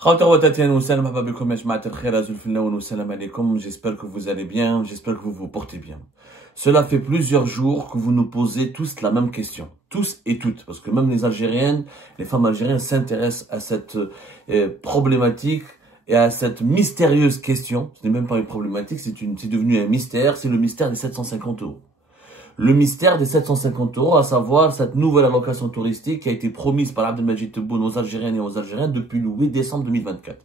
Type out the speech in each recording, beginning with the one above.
J'espère que vous allez bien, j'espère que vous vous portez bien. Cela fait plusieurs jours que vous nous posez tous la même question, tous et toutes, parce que même les Algériennes, les femmes algériennes s'intéressent à cette problématique et à cette mystérieuse question. Ce n'est même pas une problématique, c'est devenu un mystère, c'est le mystère des 750 euros. Le mystère des 750 euros, à savoir cette nouvelle allocation touristique qui a été promise par Abdelmajid Tebboune aux Algériennes et aux Algériens depuis le 8 décembre 2024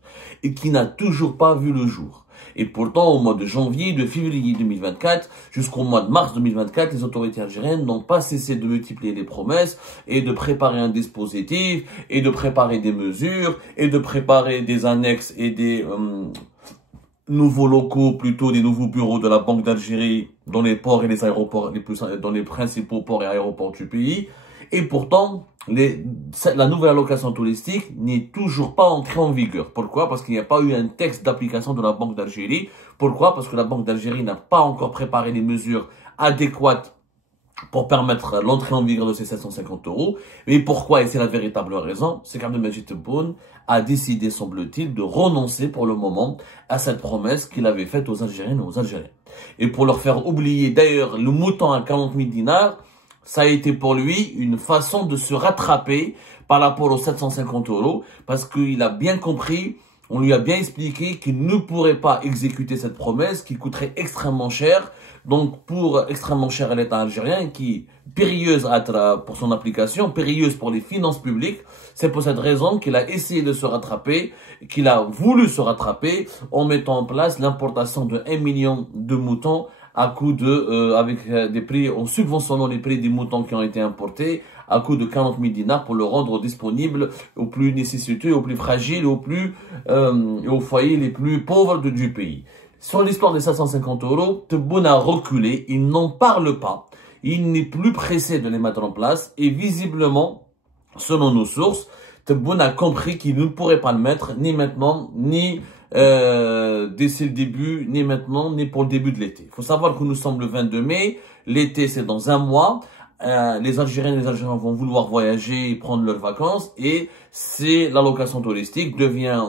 et qui n'a toujours pas vu le jour. Et pourtant, au mois de janvier, de février 2024 jusqu'au mois de mars 2024, les autorités algériennes n'ont pas cessé de multiplier les promesses et de préparer un dispositif et de préparer des mesures et de préparer des annexes et des nouveaux locaux, plutôt des nouveaux bureaux de la Banque d'Algérie dans les ports et les aéroports, dans les principaux ports et aéroports du pays. Et pourtant, la nouvelle allocation touristique n'est toujours pas entrée en vigueur. Pourquoi? Parce qu'il n'y a pas eu un texte d'application de la Banque d'Algérie. Pourquoi? Parce que la Banque d'Algérie n'a pas encore préparé les mesures adéquates pour permettre l'entrée en vigueur de ces 750 euros. Mais pourquoi? Et c'est la véritable raison, c'est qu'Abdelmajid Tebboune a décidé, semble-t-il, de renoncer pour le moment à cette promesse qu'il avait faite aux Algériennes et aux Algériens. Et pour leur faire oublier, d'ailleurs, le mouton à 40 000 dinars, ça a été pour lui une façon de se rattraper par rapport aux 750 euros, parce qu'il a bien compris, on lui a bien expliqué qu'il ne pourrait pas exécuter cette promesse qui coûterait extrêmement cher. Donc, pour extrêmement cher à l'État algérien, qui périlleuse pour son application, périlleuse pour les finances publiques. C'est pour cette raison qu'il a essayé de se rattraper, qu'il a voulu se rattraper en mettant en place l'importation de 1 million de moutons à coût de, avec des prix, en subventionnant les prix des moutons qui ont été importés à coût de 40 000 dinars pour le rendre disponible aux plus nécessiteux, aux plus fragiles, aux foyers les plus pauvres du pays. Sur l'histoire des 750 euros, Tebboune a reculé, il n'en parle pas, il n'est plus pressé de les mettre en place et visiblement, selon nos sources, Tebboune a compris qu'il ne pourrait pas le mettre ni maintenant, ni d'ici le début, ni maintenant, ni pour le début de l'été. Il faut savoir que nous sommes le 22 mai, l'été c'est dans un mois. Les Algériennes et les Algériens vont vouloir voyager et prendre leurs vacances et c'est l'allocation touristique devient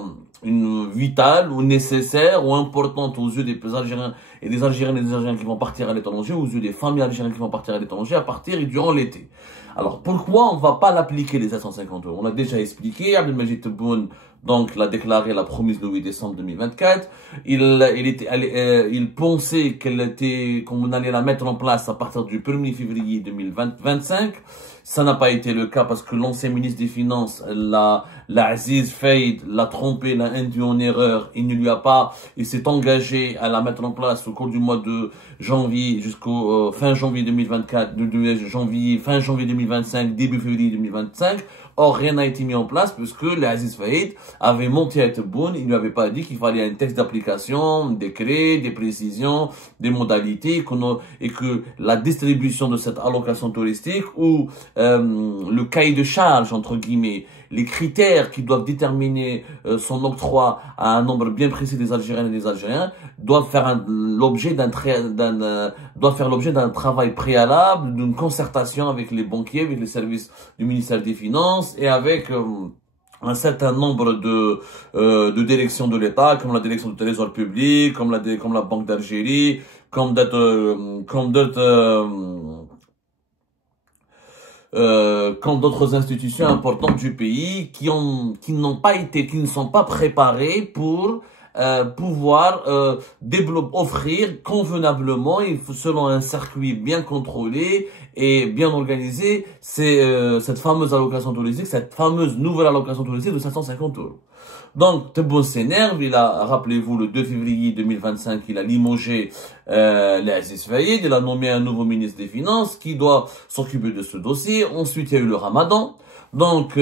une vitale ou nécessaire ou importante aux yeux des Algériens et des Algériennes et des Algériens qui vont partir à l'étranger, aux yeux des familles algériennes qui vont partir à l'étranger à partir et durant l'été. Alors pourquoi on ne va pas l'appliquer les 750 euros? On l'a déjà expliqué, Abdelmajid Tebboune donc l'a déclaré, l'a promise le 8 décembre 2024. Il pensait qu'on allait la mettre en place à partir du 1er février 2025. Ça n'a pas été le cas parce que l'ancien ministre des Finances, Aziz Faïd, l'a trompé, l'a induit en erreur. Il s'est engagé à la mettre en place au cours du mois de janvier jusqu'au fin janvier 2024, fin janvier 2025, début février 2025. Or, rien n'a été mis en place puisque l'Aziz Faïd avait menti à Tebboune. Il ne lui avait pas dit qu'il fallait un texte d'application, des décret, des précisions, des modalités et que la distribution de cette allocation touristique ou le cahier de charge, entre guillemets, les critères qui doivent déterminer son octroi à un nombre bien précis des Algériennes et des Algériens doivent faire l'objet d'un travail préalable, d'une concertation avec les banquiers, avec les services du ministère des Finances et avec un certain nombre de directions de l'État, comme la direction du Trésor public, comme la Banque d'Algérie, comme d'autres institutions importantes du pays qui ne sont pas préparées pour pouvoir offrir convenablement et selon un circuit bien contrôlé et bien organisé cette fameuse allocation touristique, cette fameuse nouvelle allocation touristique de 750 euros. Donc, Tebboune s'énerve, rappelez-vous, le 2 février 2025, il a limogé l'Aziz Faïd, il a nommé un nouveau ministre des Finances qui doit s'occuper de ce dossier. Ensuite, il y a eu le Ramadan. Donc,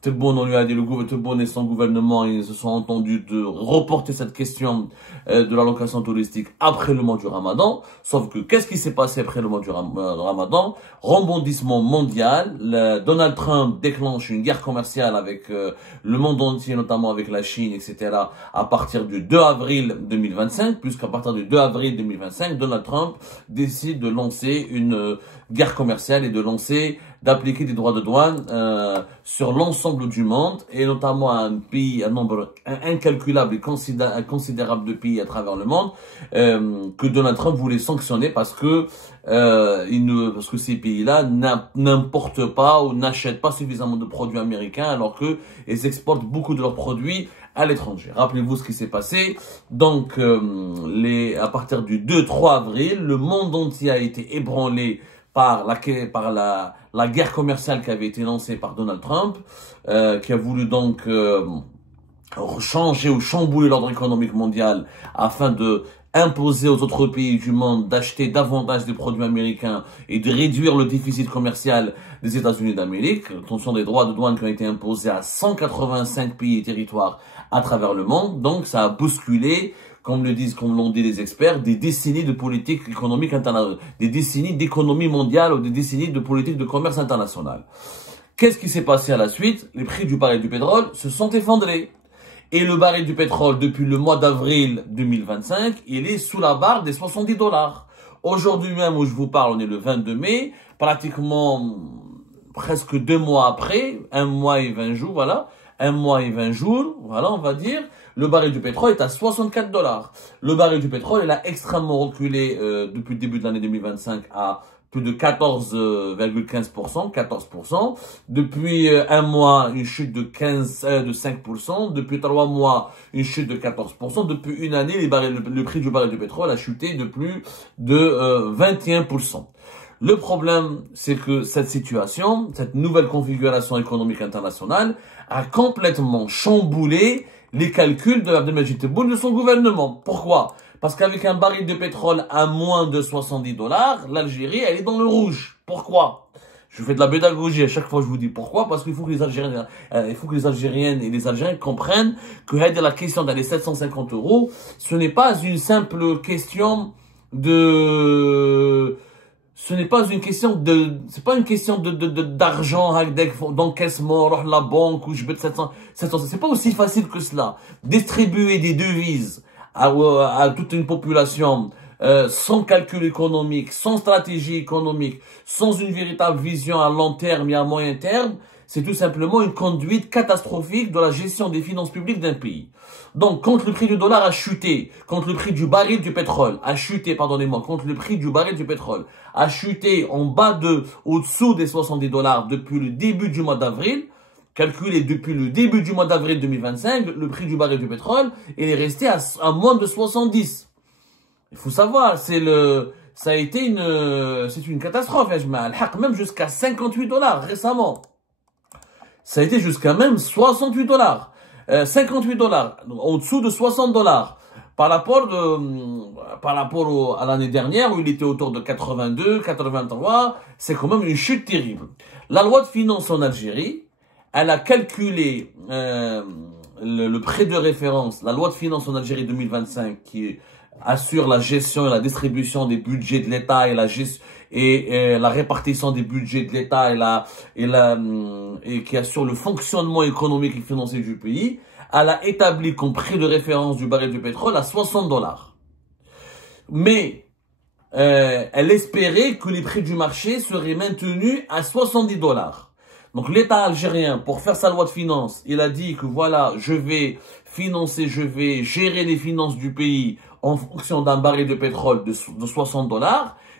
Tebboune et son gouvernement, ils se sont entendus de reporter cette question de l'allocation touristique après le mois du Ramadan. Sauf que, qu'est-ce qui s'est passé après le mois du Ramadan? Rebondissement mondial. Donald Trump déclenche une guerre commerciale avec le monde entier, notamment avec la Chine, etc. à partir du 2 avril 2025, puisqu'à partir du 2 avril 2025, Donald Trump décide de lancer une guerre commerciale et de lancer d'appliquer des droits de douane sur l'ensemble du monde, et notamment à un nombre incalculable et considérable de pays à travers le monde, que Donald Trump voulait sanctionner parce que ces pays-là n'importent pas ou n'achètent pas suffisamment de produits américains, alors que ils exportent beaucoup de leurs produits à l'étranger. Rappelez-vous ce qui s'est passé. Donc, à partir du 2-3 avril, le monde entier a été ébranlé par la guerre commerciale qui avait été lancée par Donald Trump, qui a voulu donc changer ou chambouler l'ordre économique mondial afin de imposer aux autres pays du monde d'acheter davantage de produits américains et de réduire le déficit commercial des États-Unis d'Amérique. Attention, des droits de douane qui ont été imposés à 185 pays et territoires à travers le monde. Donc, ça a bousculé, comme l'ont dit les experts, des décennies de politique économique internationale, des décennies d'économie mondiale ou des décennies de politique de commerce international. Qu'est-ce qui s'est passé à la suite? Les prix du baril du pétrole se sont effondrés. Et le baril du pétrole, depuis le mois d'avril 2025, il est sous la barre des 70 $. Aujourd'hui même où je vous parle, on est le 22 mai, pratiquement presque 2 mois après, 1 mois et 20 jours, voilà, 1 mois et 20 jours, voilà, on va dire, le baril du pétrole est à 64 $. Le baril du pétrole, il a extrêmement reculé depuis le début de l'année 2025 à plus de 14,15%, 14%. Depuis 1 mois, une chute de 5%. Depuis 3 mois, une chute de 14%. Depuis une année, le prix du baril du pétrole a chuté de plus de 21%. Le problème, c'est que cette situation, cette nouvelle configuration économique internationale a complètement chamboulé les calculs de Abdelmadjid Tebboune de son gouvernement. Pourquoi? Parce qu'avec un baril de pétrole à moins de 70 $, l'Algérie, elle est dans le rouge. Pourquoi? Je fais de la pédagogie à chaque fois, je vous dis pourquoi. Parce qu'il faut que les Algériennes et les Algériens comprennent que la question d'aller 750 €, ce n'est pas une simple question d'argent, d'encaissement, la banque, où je mets 700, c'est pas aussi facile que cela. Distribuer des devises à toute une population, sans calcul économique, sans stratégie économique, sans une véritable vision à long terme et à moyen terme, c'est tout simplement une conduite catastrophique de la gestion des finances publiques d'un pays. Donc, quand le prix du dollar a chuté, quand le prix du baril du pétrole a chuté, pardonnez-moi, quand le prix du baril du pétrole a chuté au-dessous des 70 $ depuis le début du mois d'avril, calculé depuis le début du mois d'avril 2025, le prix du baril du pétrole, il est resté à moins de 70. Il faut savoir, c'est une catastrophe, même jusqu'à 58 $ récemment. Ça a été jusqu'à même 68 $. 58 $, au-dessous de 60 $. Par rapport à l'année dernière où il était autour de 82, 83, c'est quand même une chute terrible. La loi de finances en Algérie, elle a calculé le prêt de référence, la loi de finances en Algérie 2025 qui assure la gestion et la distribution des budgets de l'État et la répartition des budgets de l'État et qui assure le fonctionnement économique et financier du pays. Elle a établi comme prix de référence du baril du pétrole à 60 $. Mais elle espérait que les prix du marché seraient maintenus à 70 $. Donc l'État algérien, pour faire sa loi de finances, il a dit que voilà, je vais gérer les finances du pays en fonction d'un baril de pétrole de 60 $.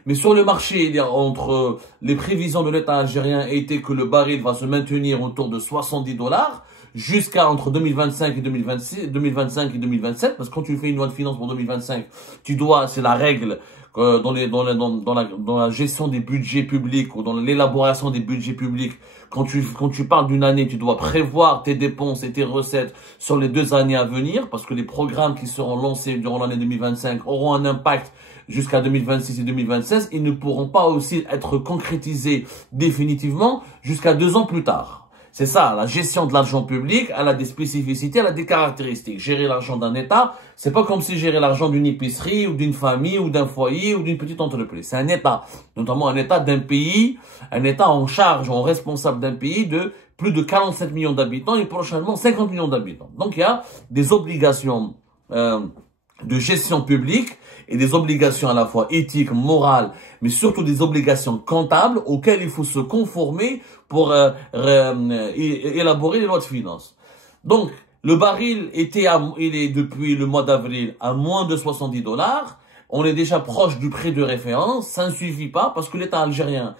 Mais sur le marché, entre les prévisions de l'État algérien étaient que le baril va se maintenir autour de 70 $ jusqu'à entre 2025 et 2027, parce que quand tu fais une loi de finances pour 2025, c'est la règle dans la gestion des budgets publics ou dans l'élaboration des budgets publics. Quand tu parles d'une année, tu dois prévoir tes dépenses et tes recettes sur les 2 années à venir, parce que les programmes qui seront lancés durant l'année 2025 auront un impact jusqu'à 2026 et 2027. Ils ne pourront pas aussi être concrétisés définitivement jusqu'à 2 ans plus tard. C'est ça, la gestion de l'argent public, elle a des spécificités, elle a des caractéristiques. Gérer l'argent d'un État, c'est pas comme si gérer l'argent d'une épicerie ou d'une famille ou d'un foyer ou d'une petite entreprise. C'est un État, notamment un État d'un pays, un État en charge, en responsable d'un pays de plus de 47 millions d'habitants et prochainement 50 millions d'habitants. Donc il y a des obligations de gestion publique et des obligations à la fois éthiques, morales, mais surtout des obligations comptables auxquelles il faut se conformer pour élaborer les lois de finances. Donc, le baril il est depuis le mois d'avril à moins de 70 $. On est déjà proche du prix de référence. Ça ne suffit pas parce que l'État algérien,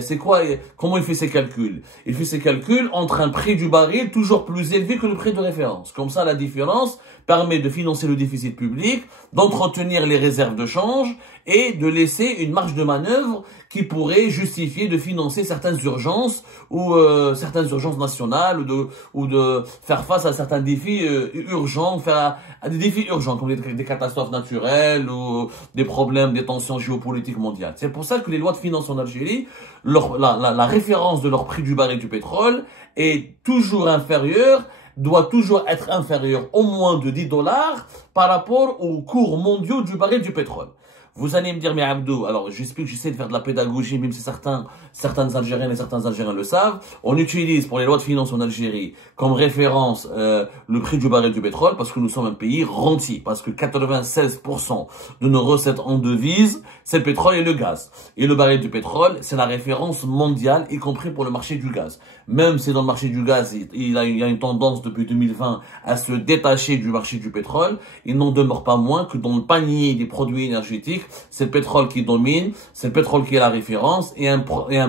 c'est quoi, comment il fait ses calculs? Il fait ses calculs entre un prix du baril toujours plus élevé que le prix de référence. Comme ça, la différence permet de financer le déficit public, d'entretenir les réserves de change et de laisser une marge de manœuvre qui pourrait justifier de financer certaines urgences ou certaines urgences nationales ou de faire face à certains défis urgents, à des défis urgents comme des catastrophes naturelles ou des problèmes, des tensions géopolitiques mondiales. C'est pour ça que les lois de finances en Algérie, la référence de leur prix du baril du pétrole est toujours inférieure, doit toujours être inférieur au moins de 10 $ par rapport aux cours mondiaux du baril du pétrole. Vous allez me dire, mais Abdou, alors j'essaie de faire de la pédagogie, même si certains Algériens et certains Algériens le savent. On utilise pour les lois de finances en Algérie comme référence le prix du baril du pétrole parce que nous sommes un pays rentier, parce que 96% de nos recettes en devises, c'est le pétrole et le gaz. Et le baril du pétrole, c'est la référence mondiale, y compris pour le marché du gaz. Même si dans le marché du gaz, il y a une tendance depuis 2020 à se détacher du marché du pétrole, il n'en demeure pas moins que dans le panier des produits énergétiques, c'est le pétrole qui domine, c'est le pétrole qui est la référence, et un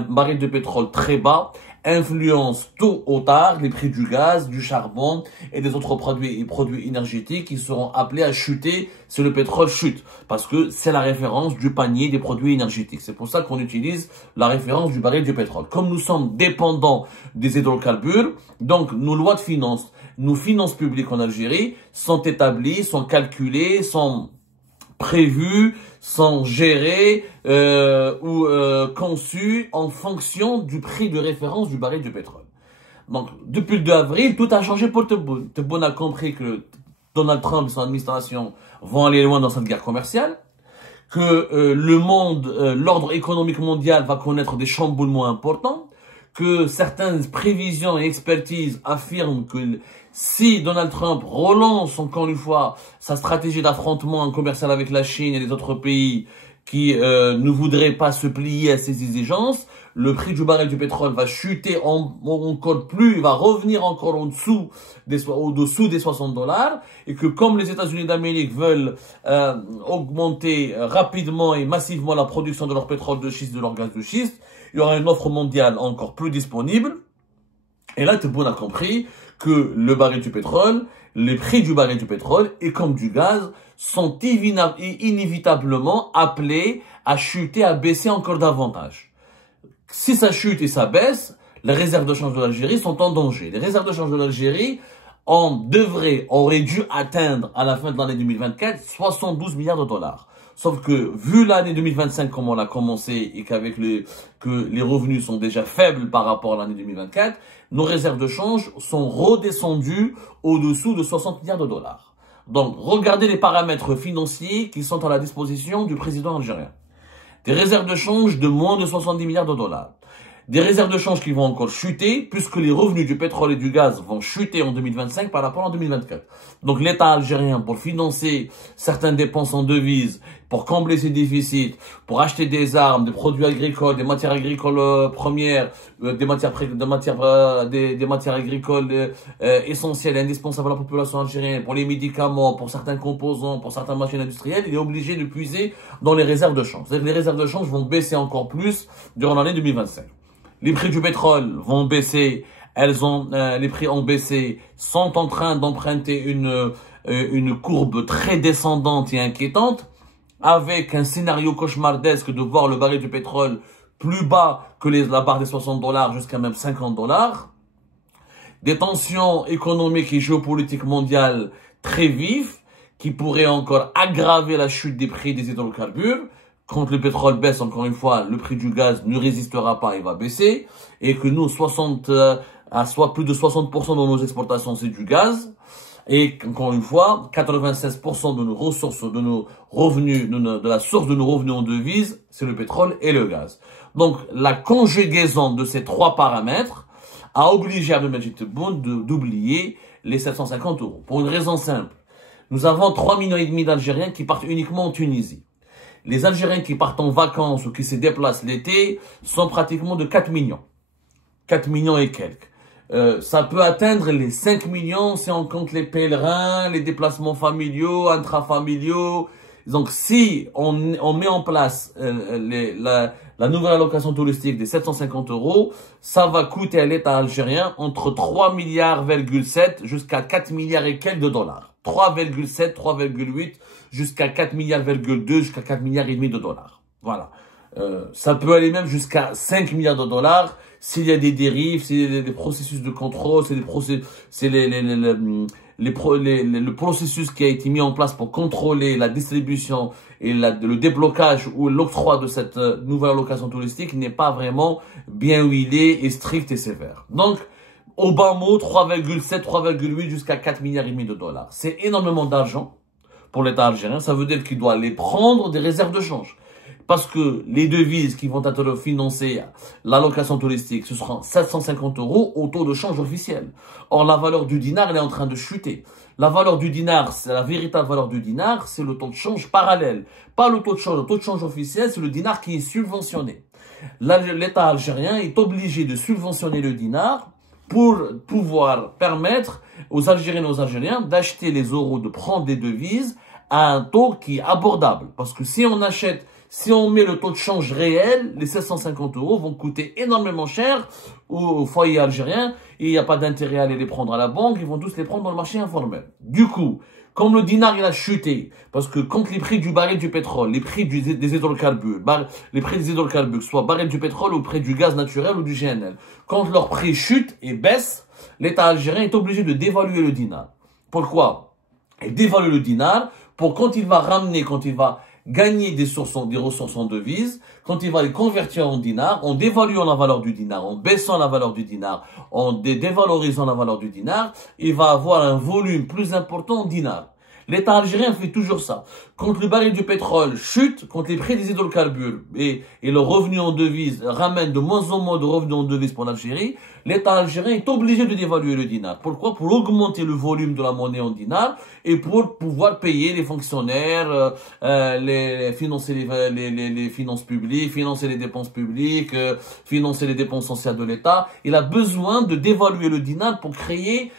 baril de pétrole très bas influence tôt ou tard les prix du gaz, du charbon et des autres produits énergétiques qui seront appelés à chuter si le pétrole chute, parce que c'est la référence du panier des produits énergétiques. C'est pour ça qu'on utilise la référence du baril du pétrole. Comme nous sommes dépendants des hydrocarbures, donc nos lois de finances, nos finances publiques en Algérie sont établies, sont calculées, sont prévus, sont gérés ou conçus en fonction du prix de référence du baril du pétrole. Donc, depuis le 2 avril, tout a changé pour Tebboune. Tebboune a compris que Donald Trump et son administration vont aller loin dans cette guerre commerciale, que l'ordre économique mondial va connaître des chamboulements importants, que certaines prévisions et expertises affirment que si Donald Trump relance encore une fois sa stratégie d'affrontement commercial avec la Chine et les autres pays qui ne voudraient pas se plier à ses exigences, le prix du baril du pétrole va chuter encore plus, il va revenir encore au-dessous des 60 $, et que comme les États-Unis d'Amérique veulent augmenter rapidement et massivement la production de leur pétrole de schiste, de leur gaz de schiste, il y aura une offre mondiale encore plus disponible. Et là, Tebboune a compris que le baril du pétrole, les prix du baril du pétrole et comme du gaz sont inévitablement appelés à chuter, à baisser encore davantage. Si ça chute et ça baisse, les réserves de change de l'Algérie sont en danger. Les réserves de change de l'Algérie auraient dû atteindre à la fin de l'année 2024 72 milliards $. Sauf que, vu l'année 2025, comme on l'a commencé, et que les revenus sont déjà faibles par rapport à l'année 2024, nos réserves de change sont redescendues au-dessous de 60 milliards $. Donc, regardez les paramètres financiers qui sont à la disposition du président algérien. Des réserves de change de moins de 70 milliards $. Des réserves de change qui vont encore chuter, puisque les revenus du pétrole et du gaz vont chuter en 2025 par rapport à 2024. Donc l'État algérien, pour financer certaines dépenses en devises, pour combler ses déficits, pour acheter des armes, des produits agricoles, des matières agricoles premières, des matières agricoles essentielles et indispensables à la population algérienne, pour les médicaments, pour certains composants, pour certaines machines industrielles, il est obligé de puiser dans les réserves de change. C'est-à-dire que les réserves de change vont baisser encore plus durant l'année 2025. Les prix du pétrole vont baisser, les prix ont baissé, sont en train d'emprunter une courbe très descendante et inquiétante, avec un scénario cauchemardesque de voir le baril du pétrole plus bas que la barre des 60 $ jusqu'à même 50 $. Des tensions économiques et géopolitiques mondiales très vives, qui pourraient encore aggraver la chute des prix des hydrocarbures. Quand le pétrole baisse, encore une fois, le prix du gaz ne résistera pas et va baisser. Et que nous, plus de 60% de nos exportations, c'est du gaz. Et encore une fois, 96% de nos ressources, de nos revenus, de la source de nos revenus en devises, c'est le pétrole et le gaz. Donc, la conjugaison de ces trois paramètres a obligé Abdelmadjid Tebboune d'oublier les 750 €. Pour une raison simple. nous avons 3,5 millions d'Algériens qui partent uniquement en Tunisie. Les Algériens qui partent en vacances ou qui se déplacent l'été sont pratiquement de 4 millions. 4 millions et quelques. Ça peut atteindre les 5 millions si on compte les pèlerins, les déplacements familiaux, intrafamiliaux. Donc, si on met en place la nouvelle allocation touristique des 750 €, ça va coûter à l'État algérien entre 3,7 milliards jusqu'à 4 milliards et quelques de dollars. 3,7, 3,8 jusqu'à 4 milliards, jusqu'à 4 milliards et demi de dollars. Voilà. Ça peut aller même jusqu'à 5 milliards de dollars s'il y a des dérives, s'il y a des processus de contrôle, c'est le processus qui a été mis en place pour contrôler la distribution et le déblocage ou l'octroi de cette nouvelle allocation touristique n'est pas vraiment bien huilé et strict et sévère. Donc, au bas mot, 3,7, 3,8 jusqu'à 4 milliards et demi de dollars. C'est énormément d'argent pour l'État algérien. Ça veut dire qu'il doit les prendre des réserves de change. Parce que les devises qui vont être financées, l'allocation touristique, ce sera 750 € au taux de change officiel. Or, la valeur du dinar, elle est en train de chuter. La valeur du dinar, c'est la véritable valeur du dinar, c'est le taux de change parallèle. Pas le taux de change. Le taux de change officiel, c'est le dinar qui est subventionné. L'État algérien est obligé de subventionner le dinar pour pouvoir permettre aux Algériennes et aux Algériens d'acheter les euros, de prendre des devises à un taux qui est abordable. Parce que si on met le taux de change réel, les 750 € vont coûter énormément cher aux foyers algériens et il n'y a pas d'intérêt à aller les prendre à la banque, ils vont tous les prendre dans le marché informel. Du coup, comme le dinar il a chuté, parce que quand les prix du baril du pétrole, les prix des hydrocarbures, les prix des hydrocarbures, que ce soit baril du pétrole ou prix du gaz naturel ou du GNL, quand leur prix chute et baisse, l'État algérien est obligé de dévaluer le dinar. Pourquoi? Et dévaluer le dinar pour quand il va gagner des ressources en devises, quand il va les convertir en dinars, en dévaluant la valeur du dinar, en baissant la valeur du dinar, en dévalorisant la valeur du dinar, il va avoir un volume plus important en dinars. L'État algérien fait toujours ça. Quand le baril du pétrole chute, quand les prix des hydrocarbures et le revenu en devises ramènent de moins en moins de revenus en devises pour l'Algérie, l'État algérien est obligé de dévaluer le dinar. Pourquoi? Pour augmenter le volume de la monnaie en dinar et pour pouvoir payer les fonctionnaires, financer les finances publiques, financer les dépenses publiques, financer les dépenses sociales de l'État. Il a besoin de dévaluer le dinar pour fabriquer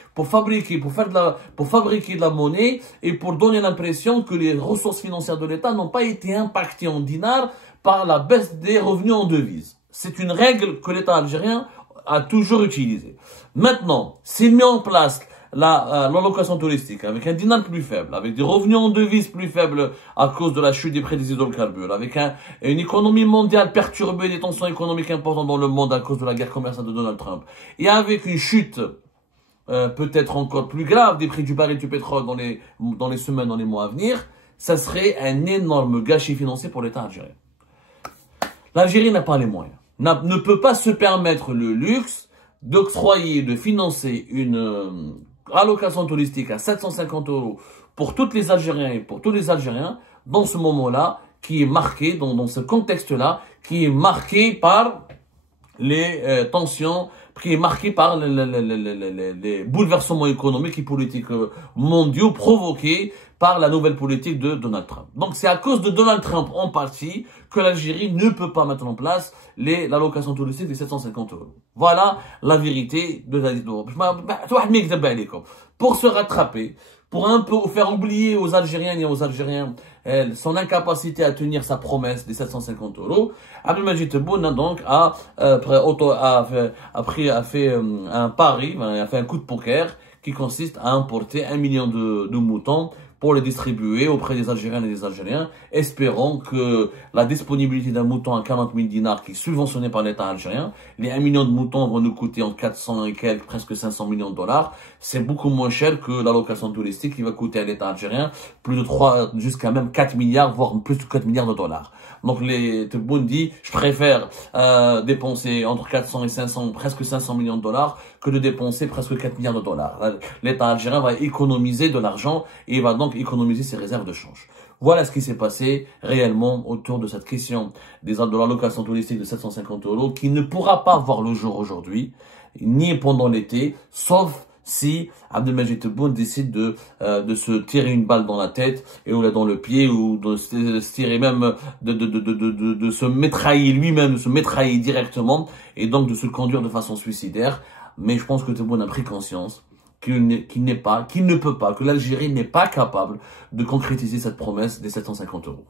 de la monnaie et pour donner l'impression que les ressources financières de l'État n'ont pas été impactées en dinars par la baisse des revenus en devises. C'est une règle que l'État algérien a toujours utilisée. Maintenant, s'il met en place l'allocation touristique avec un dinar plus faible, avec des revenus en devises plus faibles à cause de la chute des prix des hydrocarbures, avec une économie mondiale perturbée, des tensions économiques importantes dans le monde à cause de la guerre commerciale de Donald Trump, et avec une chute peut-être encore plus grave des prix du baril du pétrole dans les semaines, dans les mois à venir, ça serait un énorme gâchis financier pour l'État algérien. L'Algérie n'a pas les moyens, ne peut pas se permettre le luxe d'octroyer, de financer une allocation touristique à 750 € pour toutes les Algériens et pour tous les Algériens dans ce moment-là, qui est marqué, dans ce contexte-là, qui est marqué par les tensions, qui est marqué par les bouleversements économiques et politiques mondiaux provoqués par la nouvelle politique de Donald Trump. Donc c'est à cause de Donald Trump en partie que l'Algérie ne peut pas mettre en place l'allocation touristique des 750 €. Voilà la vérité de la vidéo. Pour se rattraper, pour un peu faire oublier aux Algériennes et aux Algériens son incapacité à tenir sa promesse des 750 €, Abdelmadjid Tebboune donc a fait un pari, a fait un coup de poker qui consiste à importer 1 million de moutons pour les distribuer auprès des Algériennes et des Algériens, espérant que la disponibilité d'un mouton à 40 000 dinars qui est subventionné par l'État algérien, les 1 million de moutons vont nous coûter entre 400 et quelques, presque 500 millions de dollars. C'est beaucoup moins cher que l'allocation touristique qui va coûter à l'État algérien plus de 3, jusqu'à même 4 milliards, voire plus de 4 milliards de dollars. Donc Tebboune dit, je préfère dépenser entre 400 et 500, presque 500 millions de dollars que de dépenser presque 4 milliards de dollars. L'État algérien va économiser de l'argent et il va donc économiser ses réserves de change. Voilà ce qui s'est passé réellement autour de cette question de l'allocation touristique de 750 € qui ne pourra pas voir le jour aujourd'hui, ni pendant l'été, sauf si Abdelmajid Tebboune décide de se tirer une balle dans la tête et ou là dans le pied, ou de se tirer même, de se métrailler lui-même, de se métrailler directement, et donc de se conduire de façon suicidaire. Mais je pense que Tebboune a pris conscience qu'il ne peut pas, que l'Algérie n'est pas capable de concrétiser cette promesse des 750 euros.